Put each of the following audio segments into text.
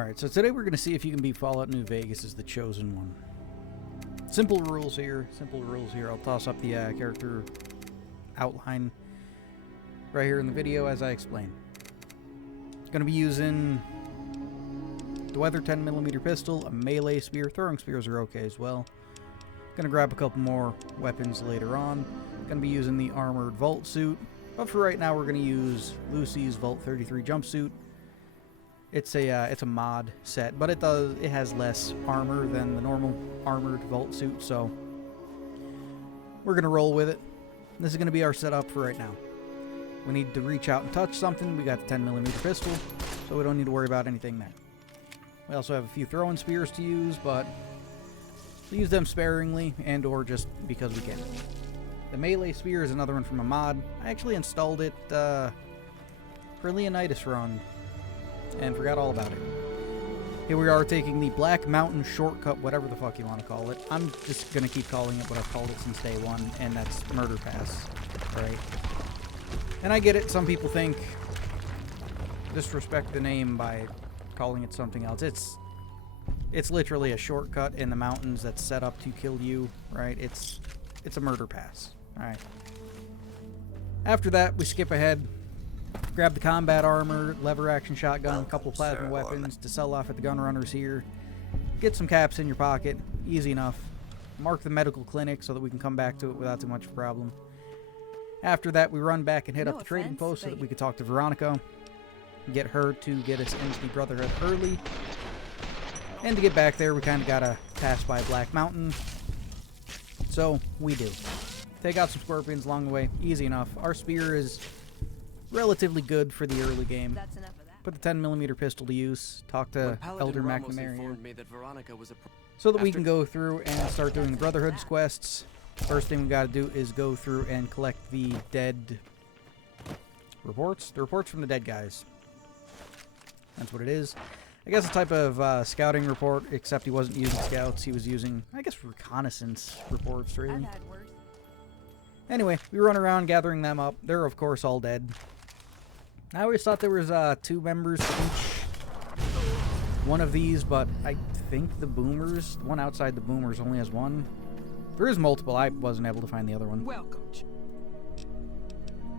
Alright, so today we're going to see if you can beat Fallout New Vegas as the Chosen One. Simple rules here. I'll toss up the character outline right here in the video as I explain. Going to be using the Weather 10mm pistol, a melee spear. Throwing spears are okay as well. Going to grab a couple more weapons later on. Going to be using the armored vault suit. But for right now, we're going to use Lucy's Vault 33 jumpsuit. It's a mod set, but it has less armor than the normal armored vault suit, so we're gonna roll with it. This is gonna be our setup for right now. We need to reach out and touch something. We got the 10mm pistol, so we don't need to worry about anything there. We also have a few throwing spears to use, but we'll use them sparingly and or just because we can. The melee spear is another one from a mod. I actually installed it for Leonidas Run and forgot all about it. Here we are taking the Black Mountain shortcut, whatever the fuck you want to call it. I'm just going to keep calling it what I've called it since day one, and that's Murder Pass, right? And I get it, some people think disrespect the name by calling it something else. It's literally a shortcut in the mountains that's set up to kill you, right? It's a Murder Pass, alright. After that, we skip ahead. Grab the combat armor, lever action shotgun, a couple plasma weapons to sell off at the gun runners here. Get some caps in your pocket, easy enough. Mark the medical clinic so that we can come back to it without too much of a problem. After that, we run back and hit up the trading post so that we can talk to Veronica. Get her to get us into the Brotherhood early. And to get back there, we kind of gotta pass by Black Mountain. So, we do. Take out some scorpions along the way, easy enough. Our spear is relatively good for the early game. That's enough of that. Put the 10mm pistol to use. Talk to Elder McNamara here, that so that we can go through and start doing the Brotherhood's quests. First thing we got to do is go through and collect the dead reports. The reports from the dead guys. That's what it is. I guess a type of scouting report, except he wasn't using scouts. He was using, I guess, reconnaissance reports, really. I've had worse. Anyway, we run around gathering them up. They're, of course, all dead. I always thought there was 2 members to each one of these, but I think the boomers, the one outside the boomers only has 1. There is multiple. I wasn't able to find the other one. Welcome.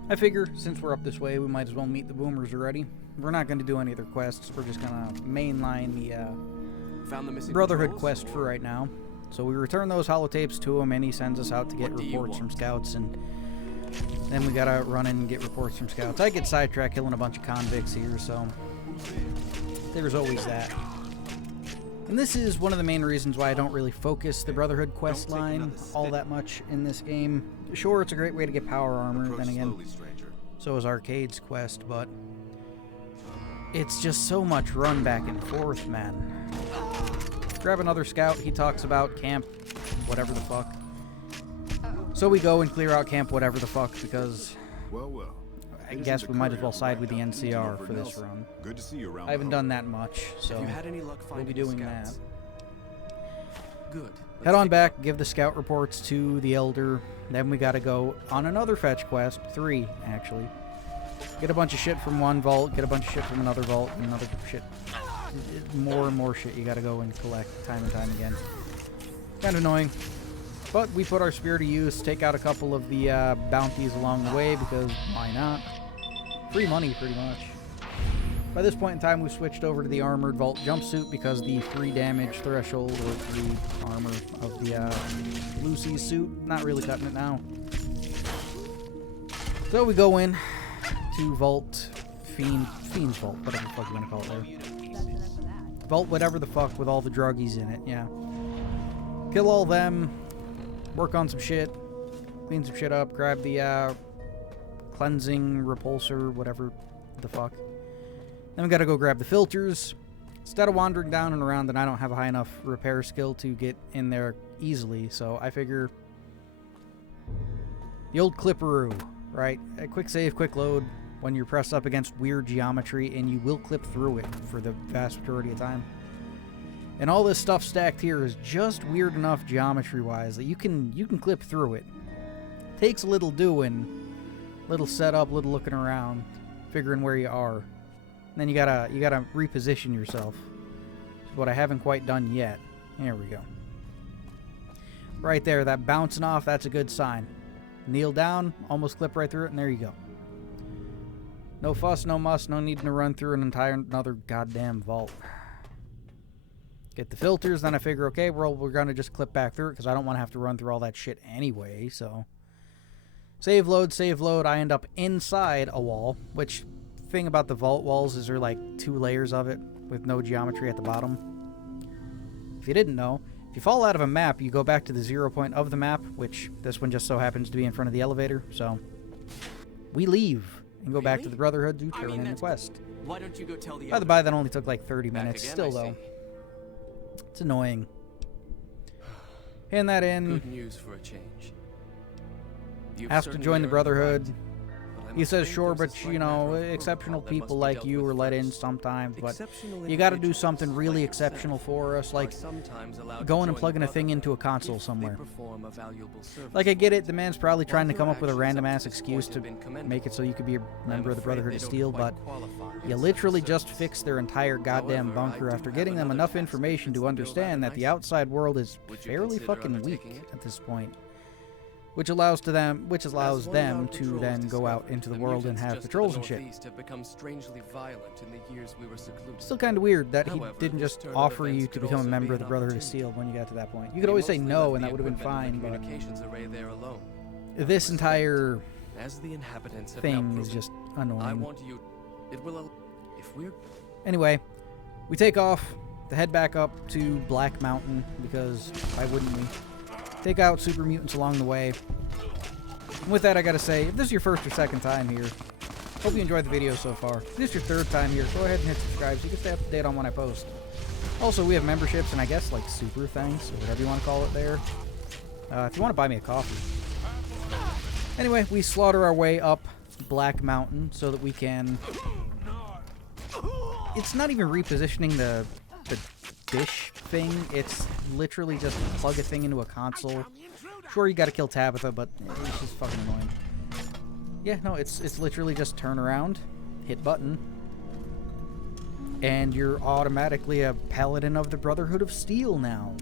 I figure, since we're up this way, we might as well meet the boomers already. We're not going to do any other quests. We're just going to mainline the Brotherhood quest for right now. So we return those holotapes to him, and he sends us out to get reports from scouts, and then we gotta run in and get reports from scouts. I get sidetracked killing a bunch of convicts here, so there's always that. And this is one of the main reasons why I don't really focus the Brotherhood quest line all that much in this game. Sure, it's a great way to get power armor, then again, so is Arcade's quest, but it's just so much run back and forth, man. Grab another scout. He talks about camp whatever the fuck. So we go and clear out camp whatever the fuck because I guess we might as well side with the NCR for this run. Good to see you around. I haven't done that much, so we'll be doing that. Good. Head on back, give the scout reports to the Elder. Then we gotta go on another fetch quest, 3 actually. Get a bunch of shit from one vault, get a bunch of shit from another vault, and another shit. More and more shit you gotta go and collect time and time again. Kind of annoying. But we put our spear to use, take out a couple of the bounties along the way because why not? Free money, pretty much. By this point in time, we've switched over to the armored vault jumpsuit because the 3 damage threshold or 3 armor of the Lucy's suit, not really cutting it now. So we go in to Vault Fiend's Vault, whatever the fuck you want to call it there. That's enough of that. Vault whatever the fuck with all the druggies in it, yeah. Kill all them, work on some shit, clean some shit up, grab the cleansing repulsor, whatever the fuck. Then we gotta go grab the filters. Instead of wandering down and around, then I don't have a high enough repair skill to get in there easily, so I figure the old clipperoo, right? A quick save, quick load when you're pressed up against weird geometry, and you will clip through it for the vast majority of time. And all this stuff stacked here is just weird enough geometry-wise that you can clip through it. Takes a little doing, little setup, little looking around, figuring where you are. And then you gotta reposition yourself. what I haven't quite done yet. Here we go. Right there, that bouncing off, that's a good sign. Kneel down, almost clip right through it, and there you go. No fuss, no muss, no need to run through another goddamn vault. Get the filters, then I figure, okay, we're gonna just clip back through it because I don't want to have to run through all that shit anyway, so. Save load, I end up inside a wall, which, thing about the vault walls is there like 2 layers of it with no geometry at the bottom. If you didn't know, if you fall out of a map, you go back to the 0 point of the map, which this one just so happens to be in front of the elevator, so we leave and go back to the Brotherhood to turn in the quest. Why don't you go tell the By the by, that only took like 30 minutes. again, Still, I though, see. it's annoying. Hand that in. Good news for a change. You've Asked to certainly join the earned Brotherhood. right, but I'm He says, afraid sure, there's a but, slight you know, matter of exceptional protocol that people must be like dealt you with are let in first. sometimes, but Exceptional you gotta do individuals something really like exceptional yourself for us, are like sometimes allowed to going and join plugging the a thing into a Brotherhood console if they somewhere. perform a valuable service Like, I get for it, the man's probably trying to While come your up with a actions random up to ass this excuse point to have been commendable, make it so you could be a member of the afraid Brotherhood they of don't Steel, quite but qualify you as literally such just service. fixed their entire goddamn However, I bunker do after have getting them another enough task that information fits to the bill understand rather that the nicely. outside world is Would you fairly consider fucking weak undertaking it? at this point. Which allows them As them loadout to patrols then go out discovered, into the the world and mutants have just to the patrols and shit. northeast have become strangely violent in the years we were secluded. Still kind of weird that he However, didn't this just turn of offer events you to could become a also member be of the an Brotherhood of opportunity. Steel when you got to that point. You They could always say mostly no, left and the that would have been equipment fine, and the but communications array there alone. this entire As the inhabitants have thing now is proven, just I annoying. want you. It will. If we're Anyway, we take off to head back up to Black Mountain, because why wouldn't we? Take out super mutants along the way. And with that, I gotta say, if this is your first or second time here, hope you enjoyed the video so far. If this is your third time here, go ahead and hit subscribe so you can stay up to date on when I post. Also, we have memberships and I guess like super thanks, or whatever you want to call it there. If you want to buy me a coffee. Anyway, we slaughter our way up Black Mountain so that we can... It's not even repositioning the dish thing. It's literally just plug a thing into a console. Sure, you gotta kill Tabitha, but it's just fucking annoying. Yeah, no, it's literally just turn around, hit button, and you're automatically a paladin of the Brotherhood of Steel now.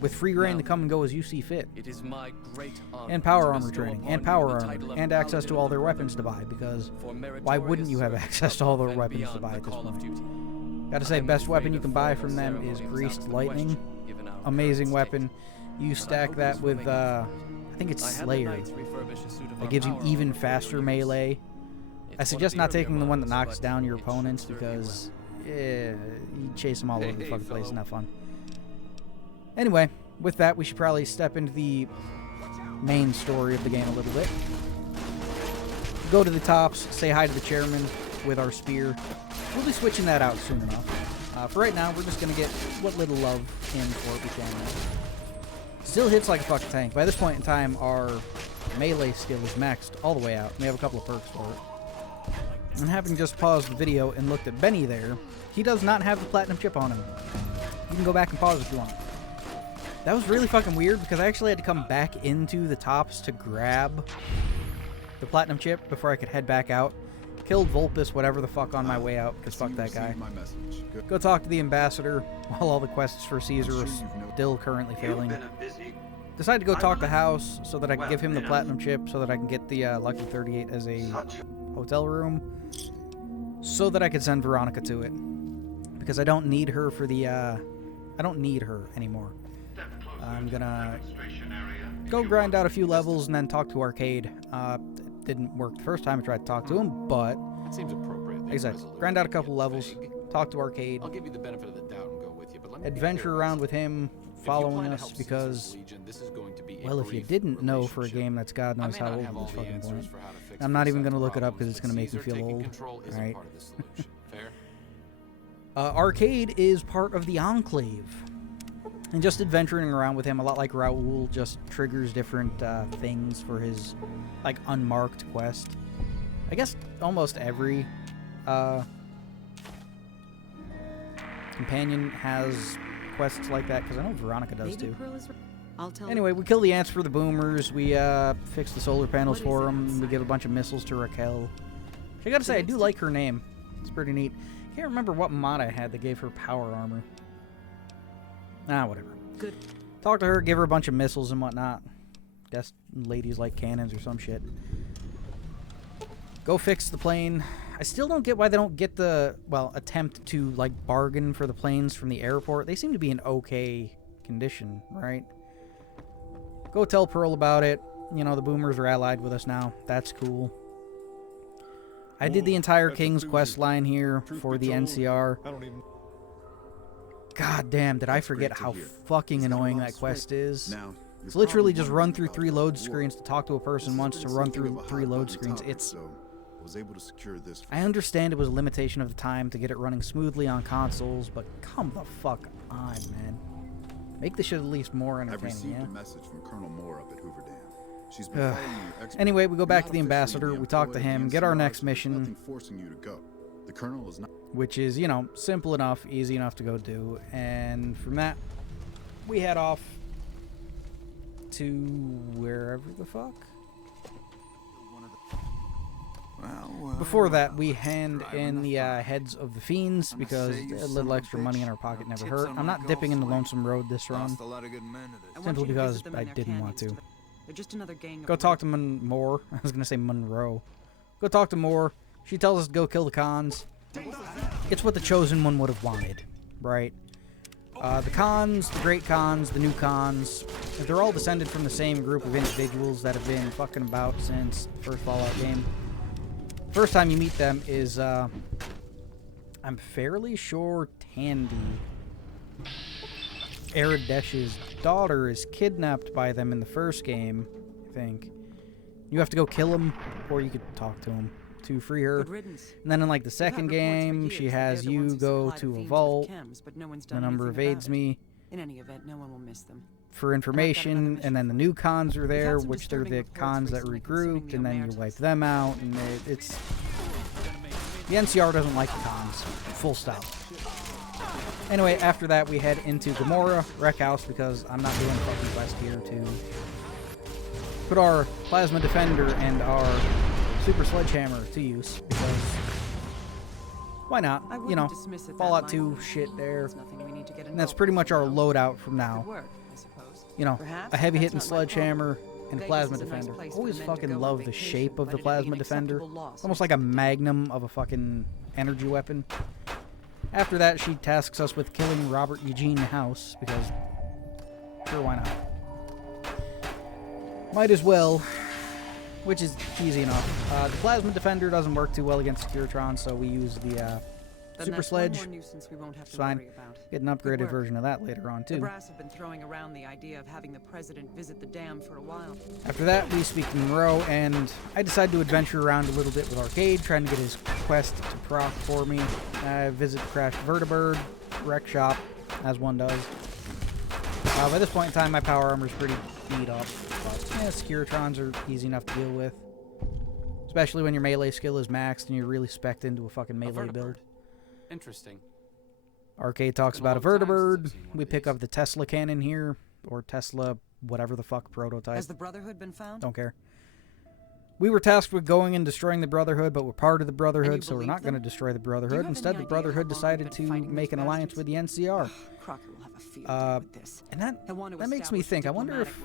With free reign Now, to come and go as you see fit. It is my great honor And power to armor bestow training, upon and you power the armor, title of and access to Paladin of the their weapons to Brotherhood buy, because for why wouldn't you have meritorious access to all their service weapons to above buy and at this beyond the point? call of duty. Gotta say, I'm best weapon afraid you a can buy formal from them ceremony is out Greased of the Lightning. question, given our Amazing current weapon. state. You But I stack hope that this will with, make up for I think it's I had the Slayer. knights refurbish a suit of That our gives you power even armor for faster your use. melee. It's I one suggest of not the earlier taking the one that models, knocks but down your it should opponents, serve you because well. you chase them all over the Hey, fucking place and fellow. have fun. Anyway, with that, we should probably step into the main story of the game a little bit. Go to the tops, say hi to the chairman with our spear. We'll be switching that out soon enough. For right now, we're just going to get what little love in for it we can. Still hits like a fucking tank. By this point in time, our melee skill is maxed all the way out. We have a couple of perks for it. And having just paused the video and looked at Benny there, he does not have the platinum chip on him. You can go back and pause if you want. That was really fucking weird because I actually had to come back into the tops to grab the platinum chip before I could head back out. Killed Vulpus, whatever the fuck, on my way out, because fuck that guy. Go talk to the ambassador while all the quests for Caesar are still currently failing. Decide to go talk to House so that I can give him the platinum chip so that I can get the Lucky 38 as a hotel room so that I could send Veronica to it. Because I don't need her for the, I don't need her anymore. I'm gonna go grind out a few levels and then talk to Arcade. It didn't work the first time I tried to talk to him, but It seems appropriate. like I said, grind out a couple levels, talk to Arcade, I'll give you the benefit of the doubt and go with you, but let me be adventure clear around on with him, this. If you following plan to us, help because, Caesar's Legion, this is going to be a well, if you brief didn't know for a relationship. game that's God I knows may how not old have at all this the fucking answers point. for how to fix I'm not the even set gonna of look it up problems, because it's gonna but make me Caesar feel taking old. control isn't Alright. part of the solution. Fair? Arcade is part of the Enclave. And just adventuring around with him, a lot like Raoul, just triggers different things for his, like, unmarked quest. I guess almost every companion has quests like that, because I know Veronica does too. I'll tell Anyway, we kill the ants for the boomers, we fix the solar panels What is for it them, we outside? give a bunch of missiles to Raquel. I gotta say, I do like her name. It's pretty neat. Can't remember what mod I had that gave her power armor. Whatever. Good. Talk to her, give her a bunch of missiles and whatnot. Guess ladies like cannons or some shit. Go fix the plane. I still don't get why they don't get the, well, attempt to, like, bargain for the planes from the airport. They seem to be in okay condition, right? Go tell Pearl about it. You know, the boomers are allied with us now. That's cool. I did the entire King's Quest line here for the NCR. God damn, did I forget how fucking annoying that quest is. It's literally just run through 3 load screens to talk to a person once to run through 3 load screens. It's... I understand it was a limitation of the time to get it running smoothly on consoles, but come the fuck on, man. Make this shit at least more entertaining, yeah? A message from Colonel Moore up at Hoover Dam. She's been following your expert. Anyway, we go back to the ambassador, we talk to him, get our next mission, Forcing you to go. The Colonel is not... which is, you know, simple enough, easy enough to go do, and from that, we head off to wherever the fuck. Before that, we hand in the heads of the fiends because a little extra money in our pocket never hurt. I'm not dipping into Lonesome Road this run, simply because I didn't want to. Go talk to Moore. I was gonna say Monroe. Go talk to Moore. She tells us to go kill the cons. It's what the Chosen One would have wanted, right? The cons, the great cons, the new cons, they're all descended from the same group of individuals that have been fucking about since the first Fallout game. First time you meet them is, I'm fairly sure Tandy, Aradesh's daughter, is kidnapped by them in the first game, I think. You have to go kill him, or you could talk to him to free her. And then in, like, the second game, she has you go to a vault. The number evades me. In any event, no one will miss them. For information, and then the new cons are there, which they're the cons that regrouped, and then you wipe them out, and it's... The NCR doesn't like the cons. Full stop. Anyway, after that, we head into Gomorrah, Wreck House, because I'm not doing a fucking quest here to put our Plasma Defender and our Super Sledgehammer to use, because... Why not? You know, Fallout 2 shit there. And that's pretty much our loadout from now. You know, a heavy-hitting sledgehammer and a plasma defender. Always fucking love the shape of the plasma defender. It's almost like a magnum of a fucking energy weapon. After that, she tasks us with killing Robert Eugene House, because sure, why not? Might as well, which is easy enough. The plasma defender doesn't work too well against Securitron, so we use the Super Sledge. It's fine. Get an upgraded version of that later on, too. The brass have been throwing around the idea of having the president visit the dam for a while. After that, we speak to Monroe, and I decide to adventure around a little bit with Arcade, trying to get his quest to proc for me. I visit the crashed Vertibird wreck shop, as one does. By this point in time, my power armor is pretty beat up, but yeah, Securitrons are easy enough to deal with. Especially when your melee skill is maxed and you're really spec'd into a fucking melee build. Interesting. Arcade talks about a Vertibird. We pick up the Tesla cannon here, or Tesla whatever the fuck prototype. Has the Brotherhood been found? Don't care. We were tasked with going and destroying the Brotherhood, but we're part of the Brotherhood, so we're not going to destroy the Brotherhood. Instead, the Brotherhood decided to make an alliance with the NCR. Crocker will have a field with this. And that makes me think, I wonder if...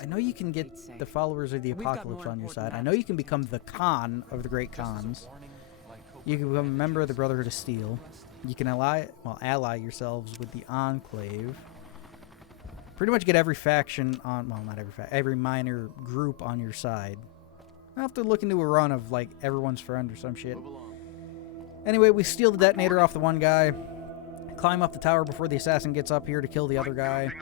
I know you can get the followers of the Apocalypse on your side. I know you can become the Khan of the Great Khans. You can become a member of the Brotherhood of Steel. You can ally yourselves with the Enclave. Pretty much get every faction on... Well, not every faction. Every minor group on your side. I'll have to look into a run of, like, everyone's friend or some shit. Anyway, we steal the detonator off the one guy. Climb up the tower before the assassin gets up here to kill the other guy.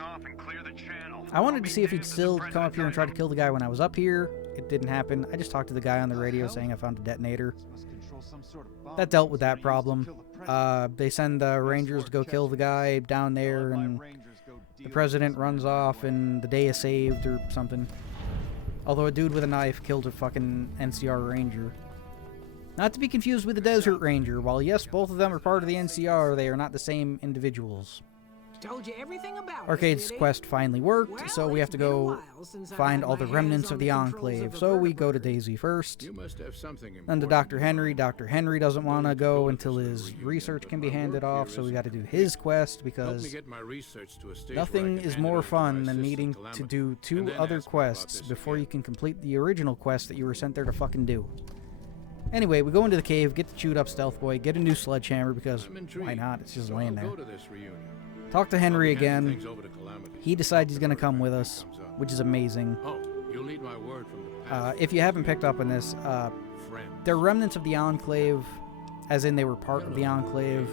I wanted to see if he'd still come up here and try to kill the guy when I was up here. It didn't happen. I just talked to the guy on the radio saying I found a detonator. That dealt with that problem. They send the Rangers to go kill the guy down there, and the president runs off, and the day is saved or something. Although a dude with a knife killed a fucking NCR Ranger. Not to be confused with the Desert Ranger. While yes, both of them are part of the NCR, they are not the same individuals. Told you everything about it, Arcade's sweetie. quest finally worked, Well, so we have it's to been a go while since I find had all my the remnants hands of on the controls Enclave. of a So we go to vertebrate. Daisy first. You must have something important. Then to Dr. Henry. to know. Dr. Henry doesn't want to go until his research can be handed off, so we got to do his quest Help me because get my research to a stage nothing where I can is hand it more over to fun my than assistant, needing to Calamity, do and two then other ask me about quests this before you again. can complete the original quest that you were sent there to fucking do. Anyway, we go into the cave, get the chewed up stealth boy, get a new sledgehammer because I'm intrigued. why not? It's just So laying I'll there. go to this reunion. Talk to Henry I'll be handing again. things over to Calamity. He decides he's going to Whenever come that with day us, comes up. which is amazing. Oh, you'll need my word from the past. If you haven't picked up on this, Friends. they're remnants of the Enclave, as in they were part of the Enclave.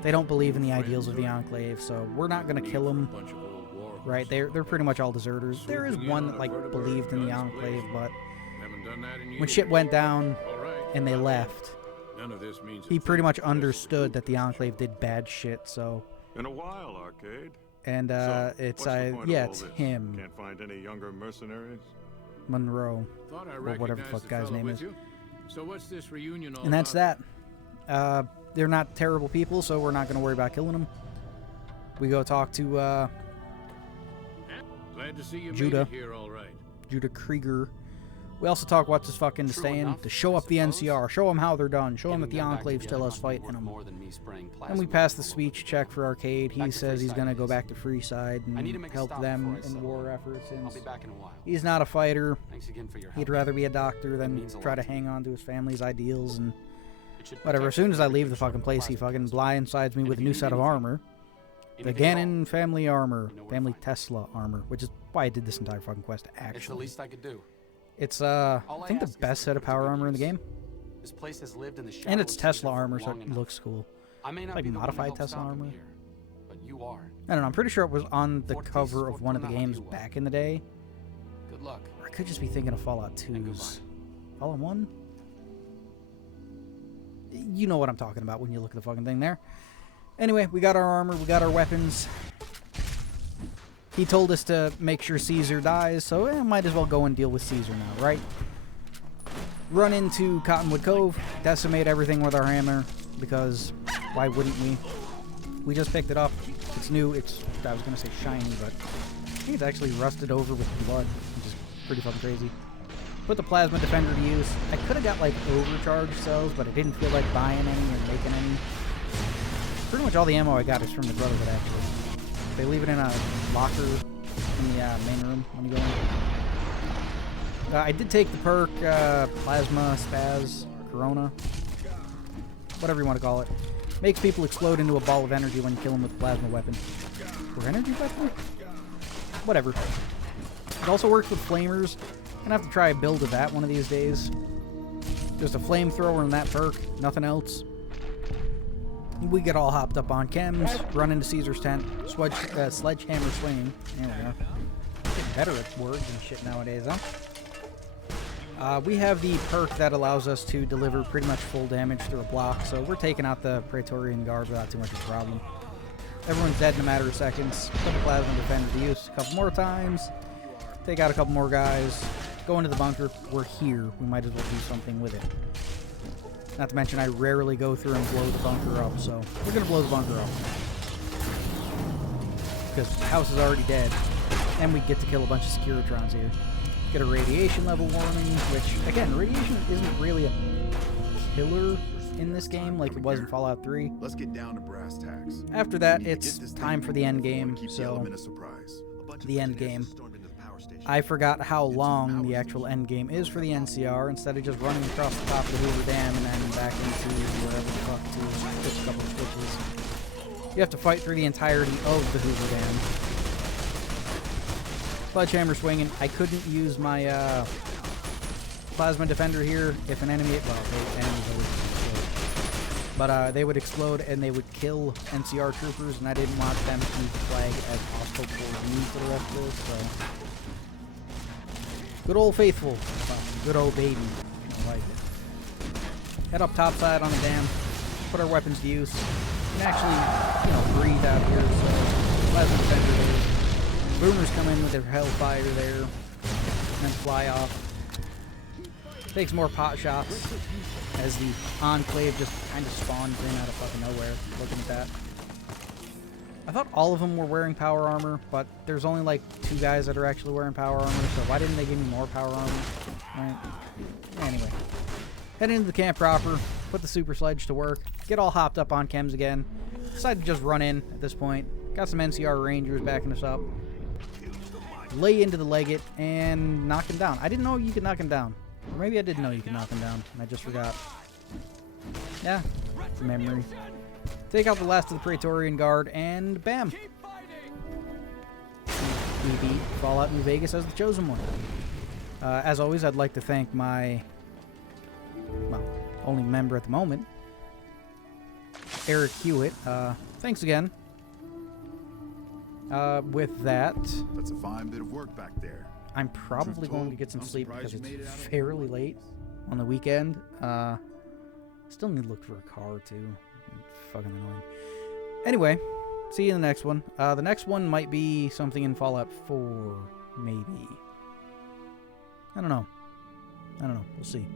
They don't believe in the ideals of the Enclave, so we're not going to kill them. Bunch of old war Right, they're pretty much all deserters. There is one that, like, believed in the Enclave, but Haven't done that in when years. shit went down All right. and they left, None of this means a he pretty thing. much Just understood that the Enclave did bad shit, so... In a while, Arcade. And, So, it's, what's the point yeah, of all it's this? him, Can't find any younger mercenaries? Monroe. Thought I or whatever the recognized fuck the guy's fellow name with is. you. So what's this reunion all And that's about? that. They're not terrible people, so we're not going to worry about killing them. We go talk to, Glad to see you Judah. made it here all right. Judah Krieger. We also talk what's his fucking True staying enough, to show I up the suppose. NCR, show them how they're done, show them that the Getting them back Enclave still together has might be fight in worth them. more than me spraying And we plasma pass the all over speech the check place. for Arcade. He Back to says he's Freeside going to go days. back to Freeside I need to and make a help stop them before I in settle war down. efforts. I'll Since be back in a while. he's not a fighter, Thanks again for your help. he'd rather be a doctor It than means a try lot to to me. hang on to his family's ideals and It should whatever. As protect soon as I everything leave the short fucking of place, he plastic fucking test. blindsides me And with if a you new need set of anything, armor. The anything at all, Gannon family armor, you know where to family find me. Tesla armor, which is why I did this entire fucking quest, It's the actually. least I could do. It's, All I I think the ask is best that set you of put to power good armor in the use. game. This place has lived in the And it's shadow of Tesla Caesar for armor, so long it enough. looks cool. I may not like be the one to modified help Tesla stop them armor. here, but you are. I don't know, I'm pretty sure it was on the Fortis cover of one of the Fortuna games Audiua. back in the day. Good luck. Or I could just be thinking of Fallout And goodbye. 2's. Fallout 1? You know what I'm talking about when you look at the fucking thing there. Anyway, we got our armor, we got our weapons. He told us to make sure Caesar dies, so might as well go and deal with Caesar now, right? Run into Cottonwood Cove, decimate everything with our hammer, because why wouldn't we? We just picked it up. It's new. It's, I was going to say shiny, but I think it's actually rusted over with blood, which is pretty fucking crazy. Put the Plasma Defender to use. I could have got, like, overcharged cells, but I didn't feel like buying any or making any. Pretty much all the ammo I got is from the Brotherhood, actually. They leave it in a locker in the main room when you go in. I did take the perk, Plasma, Spaz, Corona, whatever you want to call it. Makes people explode into a ball of energy when you kill them with a plasma weapon. Or energy weapon? Whatever. It also works with flamers. Gonna have to try a build of that one of these days. Just a flamethrower and that perk, nothing else. We get all hopped up on chems, run into Caesar's tent, sledgehammer swing. There we go. Get better at words and shit nowadays, huh? We have the perk that allows us to deliver pretty much full damage through a block, so we're taking out the Praetorian Guard without too much of a problem. Everyone's dead in a matter of seconds. Put the Plasma Defender to use a couple more times. Take out a couple more guys. Go into the bunker. We're here. We might as well do something with it. Not to mention, I rarely go through and blow the bunker up, so we're going to blow the bunker up. Because the house is already dead. And we get to kill a bunch of Securitrons here. Get a radiation level warning, which, again, radiation isn't really a killer in this game like it was in Fallout 3. Let's get down to brass tacks. After that, We need to it's get this time thing for the end moving. We game, wanna keep the so element of surprise. the end game. I forgot how long the actual end game is for the NCR instead of just running across the top of the Hoover Dam and then back into wherever the fuck to switch a couple of switches. You have to fight through the entirety of the Hoover Dam. Sledgehammer swinging. I couldn't use my Plasma Defender here if an enemy, well, the enemies always explode. But they would explode and they would kill NCR troopers, and I didn't want them to flag as hostile towards me for the rest of this, so. Good old faithful. Good old baby. I like it. Head up topside on the dam. Put our weapons to use. We can actually, breathe out here, so Plasma Defender there. Boomers come in with their hellfire there, and then fly off. Takes more pot shots as the Enclave just kind of spawns in out of fucking nowhere. Looking at that. I thought all of them were wearing power armor, but there's only like 2 guys that are actually wearing power armor, so why didn't they give me more power armor? Right. Anyway. Head into the camp proper, put the super sledge to work, get all hopped up on chems again. Decided to just run in at this point. Got some NCR Rangers backing us up. Lay into the Legate and knock him down. I didn't know you could knock him down. Or maybe I did know you could knock him down, and I just forgot. Yeah, memory. Take out the last of the Praetorian Guard, and bam! We beat Fallout New Vegas as the chosen one. As always, I'd like to thank my, well, only member at the moment, Eric Hewitt. Thanks again. With that, That's a fine bit of work back there. I'm probably going to get some sleep because it's fairly late on the weekend. Still need to look for a car, too. Fucking annoying. Anyway, see you in the next one. The next one might be something in Fallout 4, maybe. I don't know. We'll see.